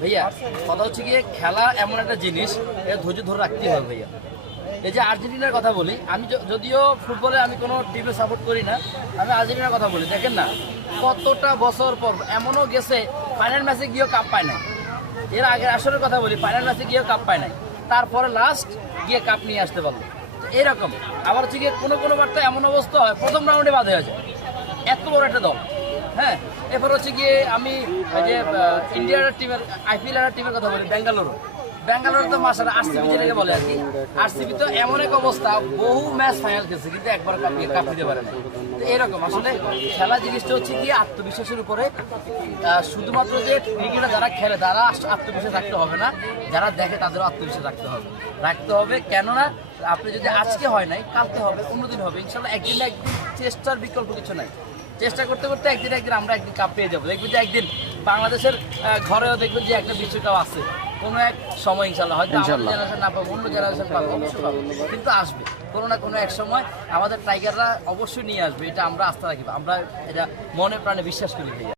ভাইয়া, কথা হচ্ছে গিয়ে খেলা এমন একটা জিনিস ধৈর্য ধরে রাখতেই হবে ভাইয়া। এই যে আর্জেন্টিনার কথা বলি, আমি যদিও ফুটবলে আমি কোনো টিমে সাপোর্ট করি না, আমি আর্জেন্টিনার কথা বলি। দেখেন না, কতটা বছর পর, এমনও গেছে ফাইনাল ম্যাচে গিয়েও কাপ পায় না এর আগের আসরের কথা বলি ফাইনাল ম্যাচে গিয়েও কাপ পায় নাই। তারপরে লাস্ট গিয়ে কাপ নিয়ে আসতে পারল। এরকম। আবার হচ্ছে গিয়ে কোনো কোনো বার তো এমন অবস্থা হয়, প্রথম রাউন্ডে বাদ হয়ে যায়। এত বড় একটা দল। হ্যাঁ এরপর হচ্ছে গিয়ে আমি যে ইন্ডিয়ার টিমের আইপিএল টিমের কথা বলি বেঙ্গালুরু বেঙ্গালুরু তো মাসার আরসিবি যেটাকে বলে আর কি। আরসিবি তো এমন এক অবস্থা, বহু ম্যাচ ফাইনাল খেলছে, কিন্তু একবার কাপ দিতে পারে না। এরকম, আসলে খেলা জিনিসটা হচ্ছে কি আত্মবিশ্বাসের উপরে শুধুমাত্র যে ক্রিকেটে যারা খেলে, তারা আত্মবিশ্বাস রাখতে হবে না। যারা দেখে, তাদেরও আত্মবিশ্বাস রাখতে হবে। রাখতে হবে কেননা, আপনি যদি আজকে হয় নাই, কালকে হবে, অন্যদিন হবে, ইনশাল্লাহ একদিন একদিন চেষ্টার বিকল্প কিছু নাই। চেষ্টা করতে করতে একদিন একদিন আমরা একদিন কাপ পেয়ে যাব। দেখবেন যে একদিন বাংলাদেশের ঘরেও দেখবেন যে একটা বিশ্বকাপ আছে। কোনো এক সময় ইনশাল্লাহ হয়তো আমাদের। জেনারেশন না পাবো অন্য জেনারেশন পাবো অবশ্যই পাবো। কিন্তু আসবে। কোনো না কোনো এক সময় আমাদের টাইগাররা অবশ্যই নিয়ে আসবে। এটা আমরা আস্থা রাখি। আমরা এটা মনে প্রাণে বিশ্বাস করি ভাইয়া।